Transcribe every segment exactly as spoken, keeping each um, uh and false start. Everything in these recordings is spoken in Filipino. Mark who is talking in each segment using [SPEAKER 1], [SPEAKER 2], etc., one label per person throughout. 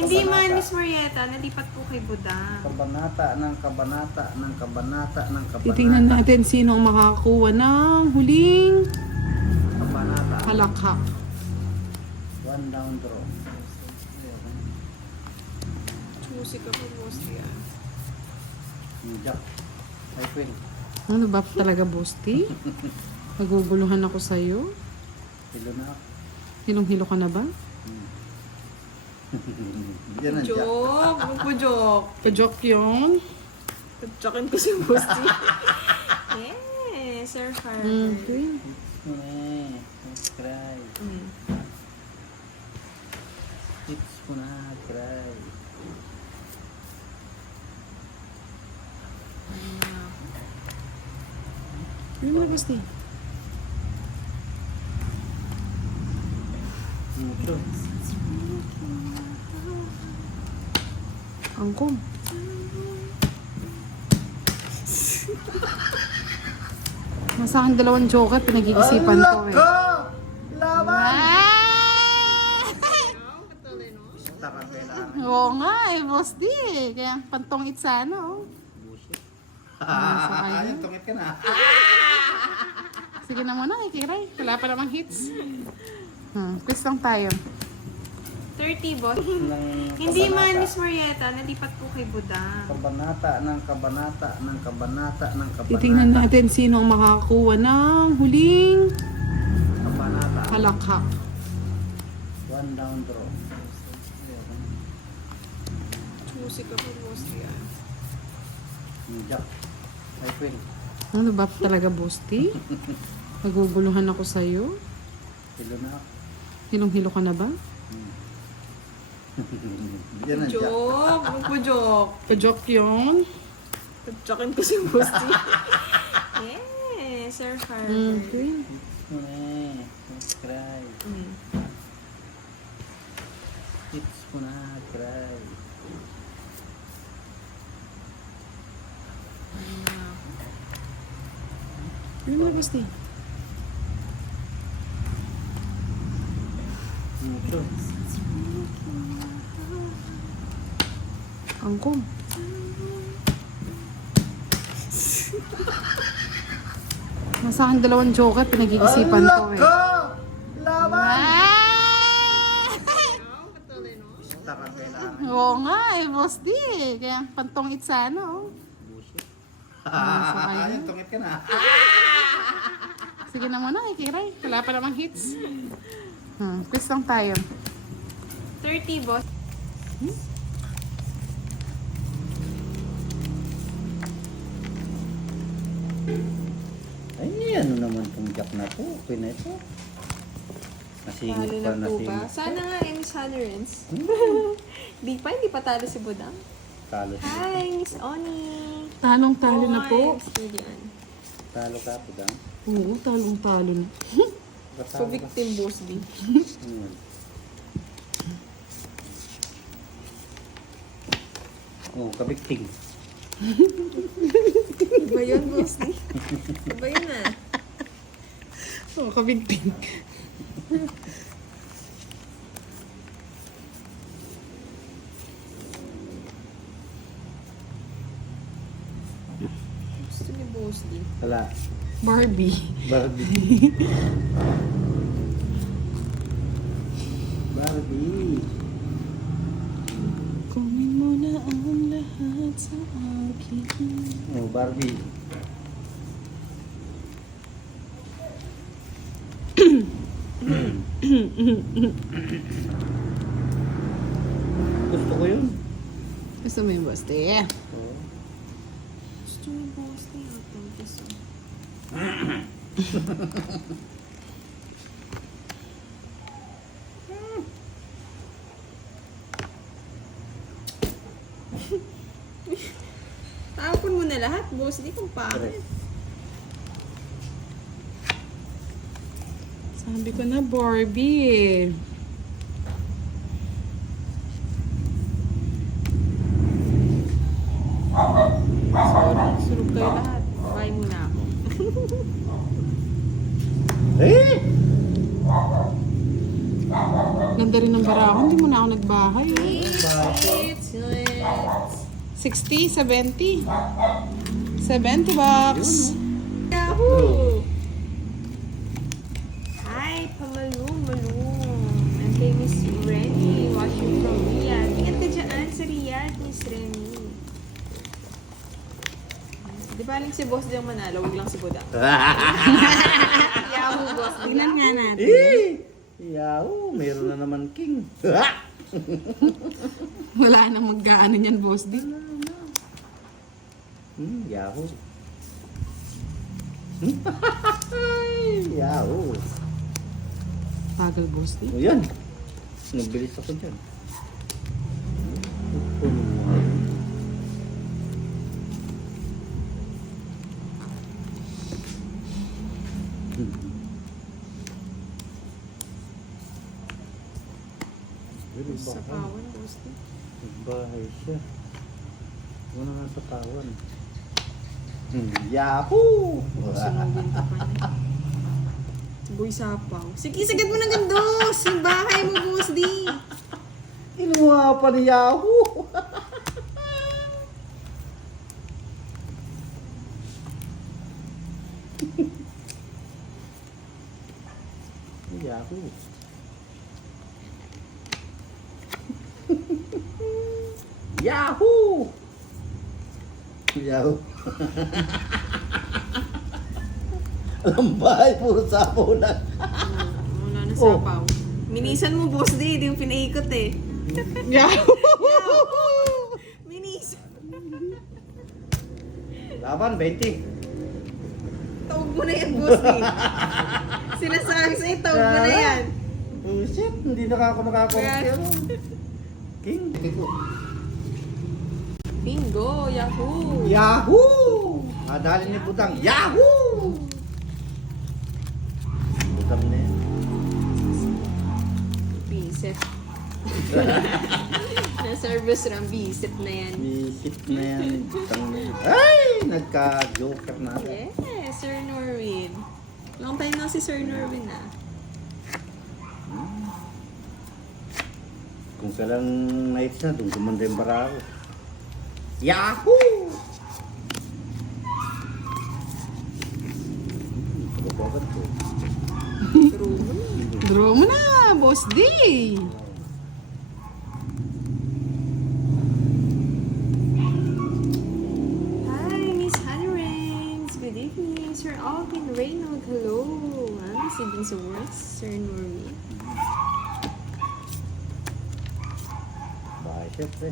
[SPEAKER 1] Hindi man, Miss Marietta, nalipat po kay Budang.
[SPEAKER 2] Kabanata ng kabanata ng kabanata ng kabanata.
[SPEAKER 3] Titingnan natin sino ang makakakuha ng huling
[SPEAKER 2] Kabanata.
[SPEAKER 3] halakhak.
[SPEAKER 2] One down draw.
[SPEAKER 1] Music ako, mostly ah.
[SPEAKER 2] Yung Jack. Ay, Queen.
[SPEAKER 3] Ano ba talaga, Bosti? Naguguluhan ako sa'yo.
[SPEAKER 2] Hilo na ako.
[SPEAKER 3] Hilong-hilo ka na ba?
[SPEAKER 2] Yan ang Jack.
[SPEAKER 1] Joke! Huwag po joke.
[SPEAKER 3] Pa-joke yun.
[SPEAKER 1] Tadyakin ko si Bosti. Eh, Sir Harvard.
[SPEAKER 3] Okay.
[SPEAKER 2] Eh, don't cry.
[SPEAKER 1] Mm.
[SPEAKER 2] It's gonna cry.
[SPEAKER 3] Ano na, Bosti?
[SPEAKER 2] Mucho.
[SPEAKER 3] Angkong. Nasa akin dalawang joker, pinag-iisipan ko eh.
[SPEAKER 2] Laban!
[SPEAKER 3] Ah!
[SPEAKER 2] Taka kailangan.
[SPEAKER 3] Oo nga eh, Bosti eh. Kaya pantong itsana oh.
[SPEAKER 2] Bullshit.
[SPEAKER 3] sa kanya.
[SPEAKER 2] Ayun, tungit ka na.
[SPEAKER 3] Sige na muna, ikiray. Wala pa namang hits. Hmm, quiz lang tayo.
[SPEAKER 1] thirty, boss.
[SPEAKER 2] Ng
[SPEAKER 1] Hindi man,
[SPEAKER 2] kabanata.
[SPEAKER 1] Miss Marietta, nalipat po kay Budang.
[SPEAKER 2] Kabanata ng kabanata ng kabanata ng kabanata.
[SPEAKER 3] Titingnan natin sino ang makakakuha ng huling
[SPEAKER 2] Kabanata.
[SPEAKER 3] halakhak.
[SPEAKER 2] One down draw.
[SPEAKER 1] Music ako, mostly ah.
[SPEAKER 2] Yung Jack. Ay, Queen.
[SPEAKER 3] Ano ba talaga, Bosti? Naguguluhan ako sa'yo.
[SPEAKER 2] Hilo na ako.
[SPEAKER 3] Hilong-hilo ka na ba?
[SPEAKER 2] Yan ang Jack.
[SPEAKER 1] Joke! Huwag po joke.
[SPEAKER 3] Pa-joke yun.
[SPEAKER 1] Tadyakin ko si Bosti. Eh, Sir Harvard.
[SPEAKER 3] Okay.
[SPEAKER 2] Eh, don't cry.
[SPEAKER 1] Mm.
[SPEAKER 2] It's gonna cry.
[SPEAKER 3] Ano na, Bosti?
[SPEAKER 2] Mucho.
[SPEAKER 3] Angkong. Nasa akin dalawang joker, pinag-iisipan ko eh.
[SPEAKER 2] Laban!
[SPEAKER 3] Ah!
[SPEAKER 2] Taka kailangan.
[SPEAKER 3] Oo nga eh, Bosti eh. Kaya pantong itsana oh.
[SPEAKER 2] Bullshit.
[SPEAKER 3] sa kanya.
[SPEAKER 2] Ayun, tungit ka na.
[SPEAKER 3] Sige na muna, ikiray. Wala pa namang hits. Hmm, quiz lang tayo.
[SPEAKER 1] thirty, boss.
[SPEAKER 2] Ay, ano naman tong Jack na to? Okay na ito. Nasingit
[SPEAKER 1] Talo
[SPEAKER 2] pa,
[SPEAKER 1] na po ba?
[SPEAKER 2] nasingit.
[SPEAKER 1] Sana nga eh, Miss Hollerens. Di pa, hindi pa talo si Budang.
[SPEAKER 2] Talo siya.
[SPEAKER 1] Hi, Miss Oni.
[SPEAKER 3] Talong-talo na po.
[SPEAKER 2] Talo ka po dang.
[SPEAKER 3] Oo, talong-talo na.
[SPEAKER 1] So, victim, boss B.
[SPEAKER 2] Hmm. Oh, kabikting.
[SPEAKER 1] Iba yun, boss B. Iba yun ah.
[SPEAKER 3] Oo, kabigting.
[SPEAKER 1] Gusto ni boss D.
[SPEAKER 2] Wala.
[SPEAKER 3] Barbie.
[SPEAKER 2] Barbie. Barbie.
[SPEAKER 3] Kunin mo na ang lahat sa akin.
[SPEAKER 2] Oh, Barbie. Gusto ko yun.
[SPEAKER 3] Gusto mo yung Bosti?
[SPEAKER 2] Oh.
[SPEAKER 1] Gusto ni boss D. Ito, gusto. Tapon mo na lahat, boss. Di kang pangit.
[SPEAKER 3] Sabi ko na Barbie eh.
[SPEAKER 1] Sorry, surog kayo lahat. Bye muna ako.
[SPEAKER 2] Eh!
[SPEAKER 3] Ganda ganda rin ng barako. Hindi mo na ako nagbahay. oh.
[SPEAKER 1] It's, it's,
[SPEAKER 3] sixty, seventy. seventy bucks.
[SPEAKER 1] Yahoo! Hi, Pamalum, Malum. And kay Miss Renny, watching from Riyadh. Ingat ka dyan sa Riyadh, Miss Renny. Di ba aling si Boss di ang manalo, wag lang si Budang. Yahoo, Boss.
[SPEAKER 3] Tingnan nga natin.
[SPEAKER 2] Eh! Yahoo! Meron na naman king.
[SPEAKER 3] Wala nang mag-gaano niyan, boss. Di.
[SPEAKER 2] Hmm, Yahoo! Yahoo!
[SPEAKER 3] Tagal, boss. Di.
[SPEAKER 2] O yan. Nagbilis ako dyan.
[SPEAKER 1] Sa pawan, Boss. di.
[SPEAKER 2] Bahay siya. Wala nga sa tawan. Hmm, Yahoo!
[SPEAKER 1] Sunugin ka pa na. Boy Sapaw. Sige, sagad mo ng gandos! Yung bahay mo, Boss D.
[SPEAKER 2] Inuha pa ni Yahoo! Yahoo! Yahoo! Yahoo! Alam bahay, puro sapo lang.
[SPEAKER 1] Wala na
[SPEAKER 2] Oh.
[SPEAKER 1] Sapaw. Minisan mo, Boss D. Di yung pinaikot eh.
[SPEAKER 3] Yahoo!
[SPEAKER 1] Minisan.
[SPEAKER 2] Laban, twenty.
[SPEAKER 1] Tawag mo na yan, Boss D. Sinasabi sa'yo, tawag mo na yan.
[SPEAKER 2] Oh shit, hindi na ako nakakorek
[SPEAKER 1] Kaya-
[SPEAKER 2] pero. King.
[SPEAKER 1] Bingo! Yahoo!
[SPEAKER 2] Yahoo! Nadali ni Budang. Yahoo! Budang na yan.
[SPEAKER 1] Bisit. Na-service ng bisit na yan.
[SPEAKER 2] Isip na yan. Budang na yan. Ay! Nagka-joker na ako.
[SPEAKER 1] Yes, Sir Norwin. Long time na si Sir Norwin ah.
[SPEAKER 2] Kung kailang nights na, doon gumanda yung barako. Yahoo! Pagkabagan ko.
[SPEAKER 1] True.
[SPEAKER 3] Draw mo na, boss D.
[SPEAKER 1] Hi, Miss Hannah Rains. Good evening, Sir Alvin Reynold. Hello. I'm receiving some words, Sir Norwin.
[SPEAKER 2] Bahay syempre.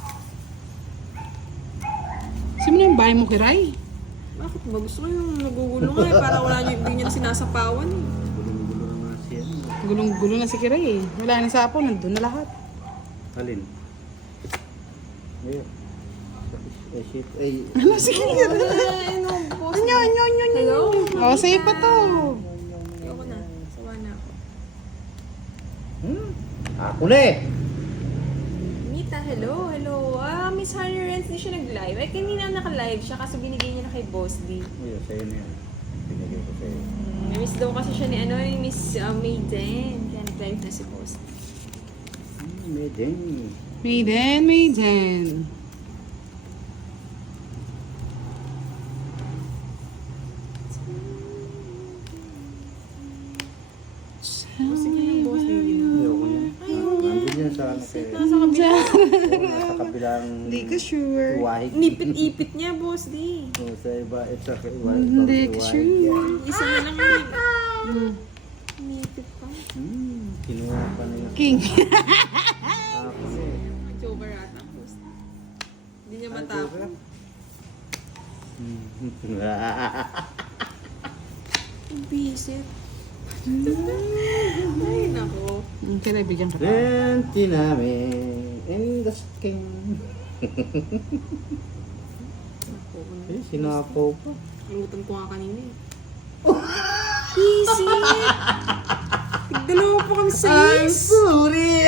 [SPEAKER 3] Sino na yung bahay mo, Kiray?
[SPEAKER 1] Bakit ba? Gusto ko yung nagugulo nga eh. Para wala niyo, hindi niya sinasapawan eh.
[SPEAKER 2] Gulong-gulo na nga siya.
[SPEAKER 3] Gulong-gulo na si Kiray eh. Wala na sapo, nandun na lahat.
[SPEAKER 2] Halin. Ayun. Ay, shit. Ay.
[SPEAKER 3] Ano, sige.
[SPEAKER 1] Ay, no, boss.
[SPEAKER 3] Anyo, anyo, anyo, anyo.
[SPEAKER 1] Hello?
[SPEAKER 3] O, sa'yo pa to.
[SPEAKER 1] Ayoko na. Sawa na ako.
[SPEAKER 2] Hmm? Ako na eh.
[SPEAKER 1] Mita, hello, hello. Ah, Miss Hannah Rains, di siya nag-live. Ay, kanina naka-live siya kasi binigay niya na kay Boss D.
[SPEAKER 2] Ayun, sa'yo na yan. Pinagay ko sa'yo.
[SPEAKER 1] Namiss daw kasi siya ni ano, ni Miss uh, Mayden. Kaya nag-live na si Boss D.
[SPEAKER 2] Hmm, Medeng.
[SPEAKER 3] Maiden, maiden.
[SPEAKER 1] Sige ng Boss D yun.
[SPEAKER 2] Ayoko yan. Nandun yan sa ano kay...
[SPEAKER 1] Nasa kabila.
[SPEAKER 2] Nasa kabilang...
[SPEAKER 3] Hindi ka sure.
[SPEAKER 2] Wahig.
[SPEAKER 1] Nipit-ipit niya, Boss D.
[SPEAKER 2] Oh, sa iba, it's a
[SPEAKER 3] Hindi ka sure.
[SPEAKER 1] Isa na lang yun.
[SPEAKER 3] Hmm.
[SPEAKER 1] Nipit pa.
[SPEAKER 2] Hmm, kinuha pa nila.
[SPEAKER 3] King.
[SPEAKER 2] Ah, kasi.
[SPEAKER 1] Mag-joker ata, Boss D. Hindi niya
[SPEAKER 2] Ay,
[SPEAKER 1] matapos.
[SPEAKER 2] joker. Hmm.
[SPEAKER 1] Bisit. Ay, nako.
[SPEAKER 3] Hmm, Kiray, bigyan ka pa.
[SPEAKER 2] Renti namin in the skin.
[SPEAKER 1] Nako.
[SPEAKER 2] Eh, sinapaw pa.
[SPEAKER 1] Lutan ko nga kanina eh. Easy! Dalawa pa kami sa
[SPEAKER 2] I'm
[SPEAKER 1] is.
[SPEAKER 2] sorry!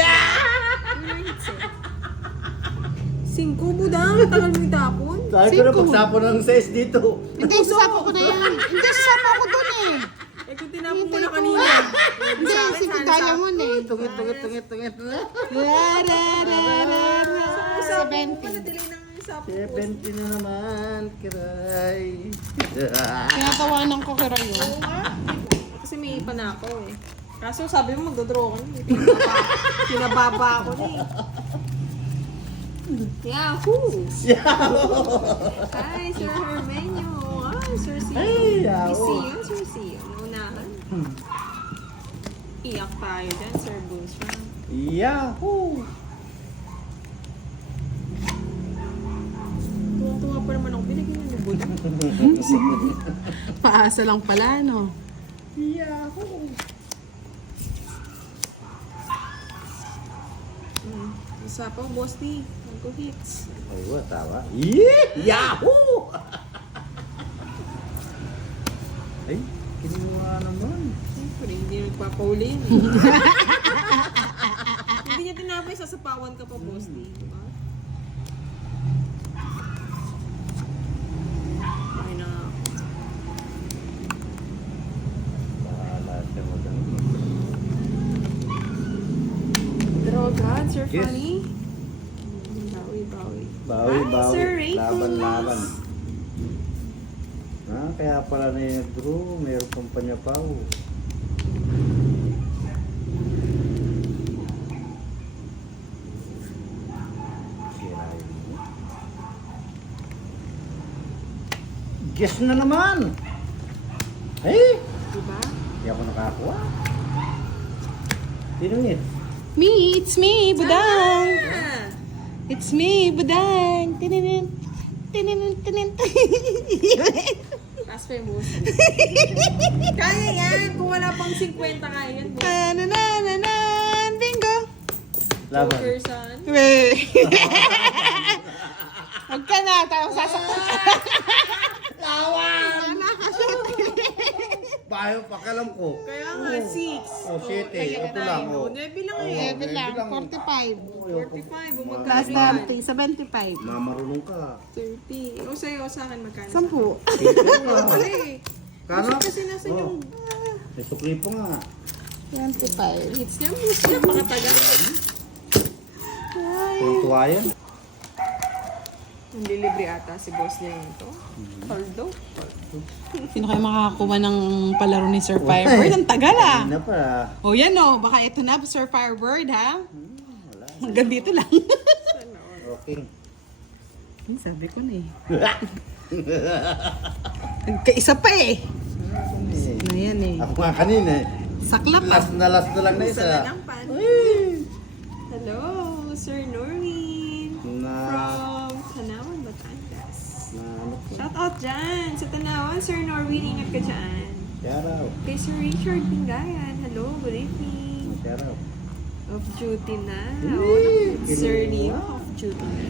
[SPEAKER 1] Singko, budang. Tagal mo itapon.
[SPEAKER 2] Sabi ko na pagsapon ng size dito.
[SPEAKER 3] Hindi, sasapo ko na yan. Hindi, sasapo ko dun eh.
[SPEAKER 1] Eh, kung Hinanap mo na kanina.
[SPEAKER 3] Hindi, sige, kaya mo na eh.
[SPEAKER 2] Tungit, tungit, tungit, tungit.
[SPEAKER 3] seventy.
[SPEAKER 1] Madali nang sa
[SPEAKER 2] seventy na naman, kiray.
[SPEAKER 3] Tinatawanan ko kira yun.
[SPEAKER 1] Kasi may ipa na ako eh. Kaso sabi mo magdodraw ka na eh. Pinababa, pinababa ako na eh. Yahoo! Hi, Sir Hermenio. Ah, Sir Sio.
[SPEAKER 2] Ay, yahoo.
[SPEAKER 1] Si Sio, Sir Sio. Naunahan. Iyak tayo dyan, Sir Boonsra.
[SPEAKER 2] Yahoo!
[SPEAKER 1] Tuwang-tuwa pa naman ako. Binigyan niyo ng bulan.
[SPEAKER 3] Paasa lang pala, no?
[SPEAKER 2] Yahoo!
[SPEAKER 1] Hmm. Isa pa, boss D. Go hits.
[SPEAKER 2] Ay, what, tawa? Yeah! Yahoo! Ay, kinuha naman.
[SPEAKER 1] Siyempre, hindi nagpapauli yun eh. Hindi niya tinapay, sasapawan ka pa, boss D. Diba? Okay na.
[SPEAKER 2] Bahala siya mo dun.
[SPEAKER 1] Draw God, Sir
[SPEAKER 2] Yes.
[SPEAKER 1] Funny. Bawi, bawi.
[SPEAKER 2] Bawi,
[SPEAKER 1] Hi,
[SPEAKER 2] bawi.
[SPEAKER 1] Sir Raycon.
[SPEAKER 2] Laban, laban. Ah, kaya pala na yung Drew, mayroon pang panyapaw. Sirain mo. Guess na naman! Ay!
[SPEAKER 1] Diba?
[SPEAKER 2] Hindi ako nakakuha. Sino yun?
[SPEAKER 3] Me, it's me, Budang!
[SPEAKER 1] Ah!
[SPEAKER 3] It's me, Budang! Tininin, tininin, tinin,
[SPEAKER 1] Taas pa yung boss D. Kaya yan! Kung wala pang fifty, kaya yan, boss.
[SPEAKER 3] na na na na bingo!
[SPEAKER 2] Laban.
[SPEAKER 1] Joker, son.
[SPEAKER 3] Wait! Huwag ka na, tapos sasaktan ka.
[SPEAKER 2] Lawan!
[SPEAKER 3] Nakashoot.
[SPEAKER 2] Bayo, pakalam ko.
[SPEAKER 1] Kaya nga, six.
[SPEAKER 2] Oh, siete.
[SPEAKER 1] kaya
[SPEAKER 2] Ito
[SPEAKER 1] tayo.
[SPEAKER 2] lang, oh.
[SPEAKER 1] Nuebe lang
[SPEAKER 2] Oh.
[SPEAKER 1] eh.
[SPEAKER 3] Level lang, forty-five.
[SPEAKER 1] forty-five. O
[SPEAKER 3] Plus
[SPEAKER 1] magkano yan?
[SPEAKER 3] thirty, seventy-five.
[SPEAKER 2] Mamarunong ka.
[SPEAKER 1] thirty. O sa'yo, sa akin magkano?
[SPEAKER 3] Sampu.
[SPEAKER 2] Ito
[SPEAKER 1] Wala
[SPEAKER 2] ka.
[SPEAKER 1] pala eh.
[SPEAKER 2] Kano?
[SPEAKER 1] Kasi nasa
[SPEAKER 2] Oh.
[SPEAKER 1] yung
[SPEAKER 2] May sukli po nga.
[SPEAKER 3] twenty-five.
[SPEAKER 1] hits niya. Hits niya, pakatagal.
[SPEAKER 2] Tuwa yan.
[SPEAKER 1] Nandilibre ata si boss niya yun to.
[SPEAKER 2] Mm-hmm.
[SPEAKER 1] Although,
[SPEAKER 3] Sino kayo makakakuha ng palaro ni Sir Firebird? Ang tagal ah.
[SPEAKER 2] Hindi na pa.
[SPEAKER 3] O yan o, baka ito na, Sir Firebird ha?
[SPEAKER 2] Wala.
[SPEAKER 3] Hanggang dito lang.
[SPEAKER 2] Okay.
[SPEAKER 3] Hmm, Sabi ko na eh. Nagkaisa pa eh. Ano yan eh.
[SPEAKER 2] Ako nga kanina eh.
[SPEAKER 3] Saklap ah.
[SPEAKER 2] Last na last na lang na
[SPEAKER 1] isa na
[SPEAKER 2] isa.
[SPEAKER 1] lang pan. Hello, Sir Noreen.
[SPEAKER 2] Na...
[SPEAKER 1] From Tanawan, Batangas.
[SPEAKER 2] Na ano po.
[SPEAKER 1] Shout out dyan sa Tanawan, Sir Noreen. Ingat ka dyan.
[SPEAKER 2] Sharaw.
[SPEAKER 1] Kay Sir Richard Bingayan. Hello, good evening.
[SPEAKER 2] Sharaw.
[SPEAKER 1] Off duty na.
[SPEAKER 2] Yee!
[SPEAKER 1] Oh, Sir
[SPEAKER 2] Kinuha.
[SPEAKER 1] Leo, off duty na.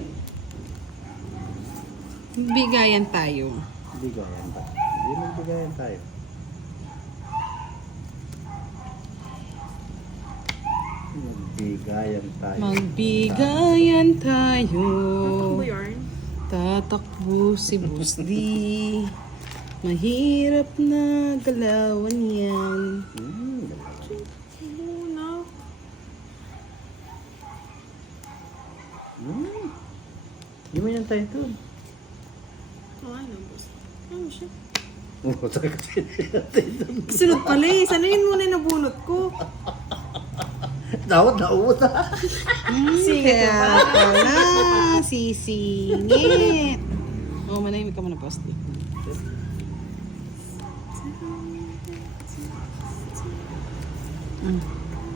[SPEAKER 3] Bigayan tayo.
[SPEAKER 2] Bigayan ba? Hindi mo bigayan tayo. Magbigayan tayo.
[SPEAKER 3] Magbigayan tayo.
[SPEAKER 1] Tatakbo yarn.
[SPEAKER 3] Tatakbo si Busdi. Mahirap na galawan yan.
[SPEAKER 2] Hmm,
[SPEAKER 1] Muna.
[SPEAKER 2] hmm. Hindi mo yan tayo doon.
[SPEAKER 1] Oh, ano, boss? Ano siya?
[SPEAKER 2] Oo, tayo kasi tayo doon.
[SPEAKER 1] Sunod pala eh. Sana yun muna yung nabunot ko.
[SPEAKER 2] Dapat nauot ha.
[SPEAKER 1] Sige,
[SPEAKER 3] Kaya
[SPEAKER 1] diba?
[SPEAKER 3] pala, sisingit. Oh, manahimik ka muna, Busdi. Mm.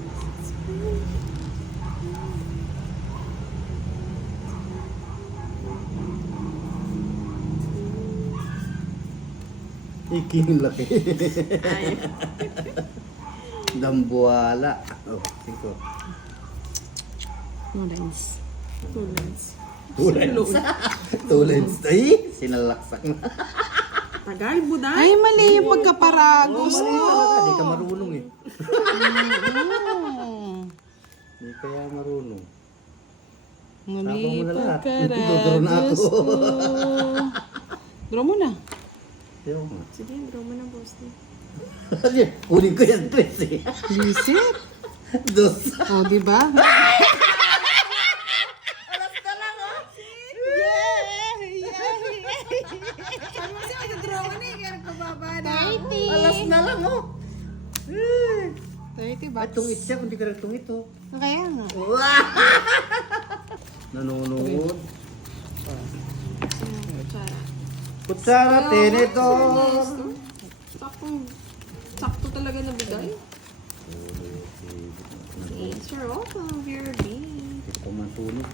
[SPEAKER 2] Iking laki.
[SPEAKER 1] Ay.
[SPEAKER 2] Dambuala. Oh, tingko.
[SPEAKER 3] No lines.
[SPEAKER 1] Two lines.
[SPEAKER 2] Two lines. Two lines. Ay, sinalaksak na.
[SPEAKER 1] Tagal, buday.
[SPEAKER 3] Ay, mali yung pagkaparagos
[SPEAKER 2] Mali
[SPEAKER 3] mo.
[SPEAKER 2] talaga, di ka marunong eh.
[SPEAKER 3] Mm.
[SPEAKER 2] Di kaya marunong.
[SPEAKER 3] Mali
[SPEAKER 2] Ako muna lahat.
[SPEAKER 3] pagkaragos
[SPEAKER 2] Draw na ako.
[SPEAKER 3] mo. Draw mo na.
[SPEAKER 2] Ayaw nga.
[SPEAKER 1] Sige, draw mo na, boss.
[SPEAKER 2] Kunin ko yan, Chris eh.
[SPEAKER 3] Visit.
[SPEAKER 2] Dos.
[SPEAKER 3] O, di ba?
[SPEAKER 2] Alas na lang, oh. Eh.
[SPEAKER 3] thirty
[SPEAKER 2] Ay,
[SPEAKER 3] bucks.
[SPEAKER 2] tungit siya, kundi ka nagtungit, oh.
[SPEAKER 3] Kaya nga.
[SPEAKER 2] Wow! Nanonood.
[SPEAKER 1] Kutsara.
[SPEAKER 2] Kutsara, tenedor.
[SPEAKER 1] Sakto. Sakto talaga na bigay. Si Sir Otto, V R B.
[SPEAKER 2] Ito man sunog.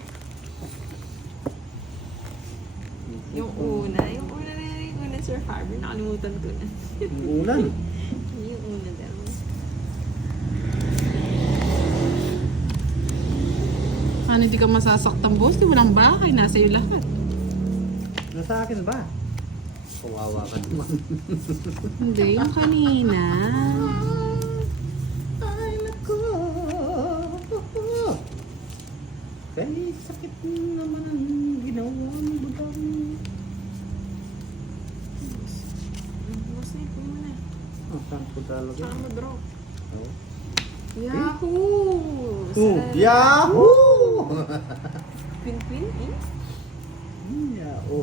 [SPEAKER 1] Yung una, yung una na yung una, Sir Harvey, nakalimutan ko na.
[SPEAKER 2] Yung ulan.
[SPEAKER 1] Yung una daw.
[SPEAKER 3] Ano, hindi ka masasaktan, boss? Di walang bahay. Nasa iyo lahat.
[SPEAKER 2] Nasa akin ba? Kawawa ka naman.
[SPEAKER 3] Hindi, yung kanina.
[SPEAKER 2] Ay, naku. Kay sakit naman ang ginawa mo, budang.
[SPEAKER 1] Mas na ito muna.
[SPEAKER 2] Oh, saan ko talaga?
[SPEAKER 1] Saka mo draw.
[SPEAKER 2] Oh.
[SPEAKER 1] Yahoo!
[SPEAKER 2] Oh,
[SPEAKER 1] Sa-
[SPEAKER 2] Yahoo!
[SPEAKER 1] Queen Queen, eh?
[SPEAKER 2] Yahoo!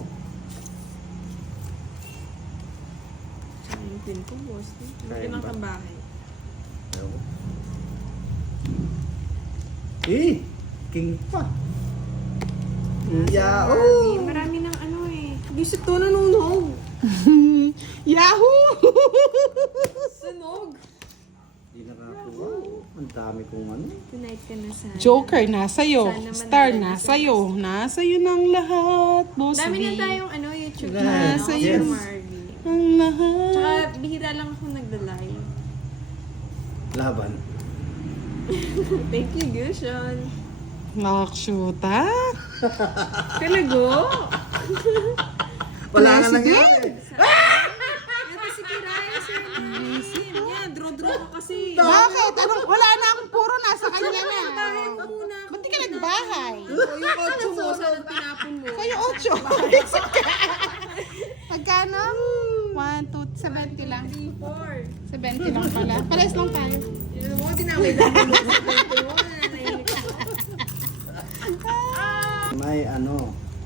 [SPEAKER 1] Saka yung Queen ko, boss. Yung
[SPEAKER 2] Kaya
[SPEAKER 1] pinang
[SPEAKER 2] ba?
[SPEAKER 1] tambahay.
[SPEAKER 2] Yahoo! Eh! King pa! Yahoo!
[SPEAKER 1] Marami, marami ng ano eh. Bisip to nanunog.
[SPEAKER 3] Yahoo!
[SPEAKER 1] Sunog.
[SPEAKER 2] Hindi nakakuha. Ang dami kong ano.
[SPEAKER 1] Tonight ka na sana.
[SPEAKER 3] Joker, nasa iyo.
[SPEAKER 1] Sana
[SPEAKER 3] Star,
[SPEAKER 1] manalo
[SPEAKER 3] nasa
[SPEAKER 1] ka.
[SPEAKER 3] iyo. Nasa iyo ng lahat, boss.
[SPEAKER 1] Dami
[SPEAKER 3] B.
[SPEAKER 1] na tayong ano, YouTube
[SPEAKER 2] Yes.
[SPEAKER 1] channel.
[SPEAKER 3] Nasa
[SPEAKER 1] Sir
[SPEAKER 3] iyo.
[SPEAKER 1] Marvy.
[SPEAKER 3] Ang lahat.
[SPEAKER 1] Tsaka bihira lang ako nagda-live.
[SPEAKER 2] Laban.
[SPEAKER 1] Thank you, Gushan.
[SPEAKER 3] Nakaksyuta.
[SPEAKER 1] Kalago?
[SPEAKER 2] Wala nga
[SPEAKER 3] President?
[SPEAKER 2] nangyari.
[SPEAKER 1] Ito si Kiraya, Sir Marvy. Yan, draw-draw ka kasi.
[SPEAKER 3] Bakit? Anong, wala na akong puro nasa kanya na.
[SPEAKER 1] Bahay mo muna.
[SPEAKER 3] Ba't di ka nagbahay?
[SPEAKER 1] O, yung ocho mo, saan tinapon mo?
[SPEAKER 3] Kaya ocho. Magkano? One, two, seventy lang.
[SPEAKER 1] three, four.
[SPEAKER 3] Seventy lang pala. Pares lang tayo.
[SPEAKER 1] Yun mo, dinamay lang mo. Ito mo, nananahimik ako.
[SPEAKER 2] May ano.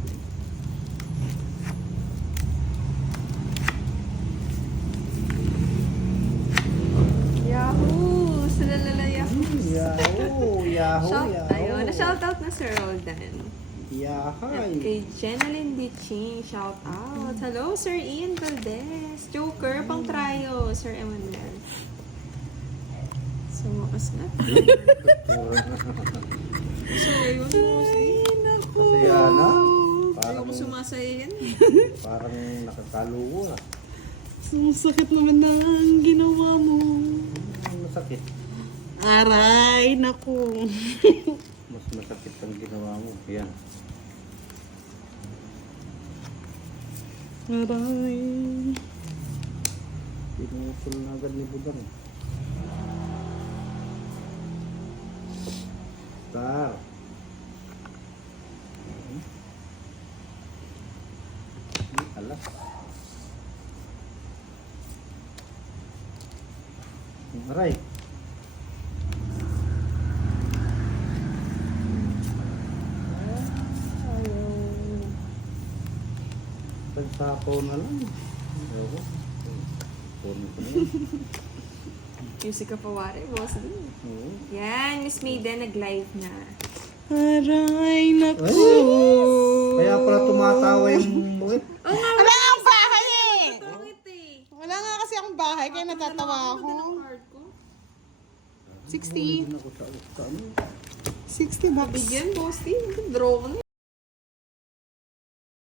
[SPEAKER 1] Yahoo! Salalala Yahoo!
[SPEAKER 2] Yahoo! Yahoo!
[SPEAKER 1] Shout,
[SPEAKER 2] Yahoo!
[SPEAKER 1] ayun, na-shout out na Sir Roldan. At
[SPEAKER 2] Yahay!
[SPEAKER 1] kay Jenalyn Diching, shout out. Hello, Sir Ian Valdez. Joker, pang tryo, Sir Emmanuel. So, wakas na. So, ayun, mostly.
[SPEAKER 2] Kasi ano?
[SPEAKER 1] Ayaw
[SPEAKER 2] Parang,
[SPEAKER 1] ko sumasaya yan.
[SPEAKER 2] parang nakakaluwa.
[SPEAKER 3] Sumasakit naman na ang ginawa mo.
[SPEAKER 2] Ang masakit.
[SPEAKER 3] Aray, naku.
[SPEAKER 2] Mas masakit ang ginawa mo. Yan.
[SPEAKER 3] Aray.
[SPEAKER 2] Pinutol na agad ni Budang. Star. Hmm. Alas. Aray. Pagsapaw na lang. Ewan ko. Puno ko na yan.
[SPEAKER 1] Music ka pawari, boss din.
[SPEAKER 2] Oo.
[SPEAKER 1] Yan, Miss Maiden, nag-live na.
[SPEAKER 3] Aray, naku.
[SPEAKER 2] Kaya pala tumatawa yung buhit.
[SPEAKER 1] Oo nga,
[SPEAKER 3] Wala akong bahay eh.
[SPEAKER 1] pangit eh.
[SPEAKER 3] Wala nga kasi akong bahay, kaya natatawa ako.
[SPEAKER 1] Card ko.
[SPEAKER 3] sixty.
[SPEAKER 2] Ako sa, sa ano?
[SPEAKER 3] sixty bucks.
[SPEAKER 1] Bigyan, boss din. Draw ko na.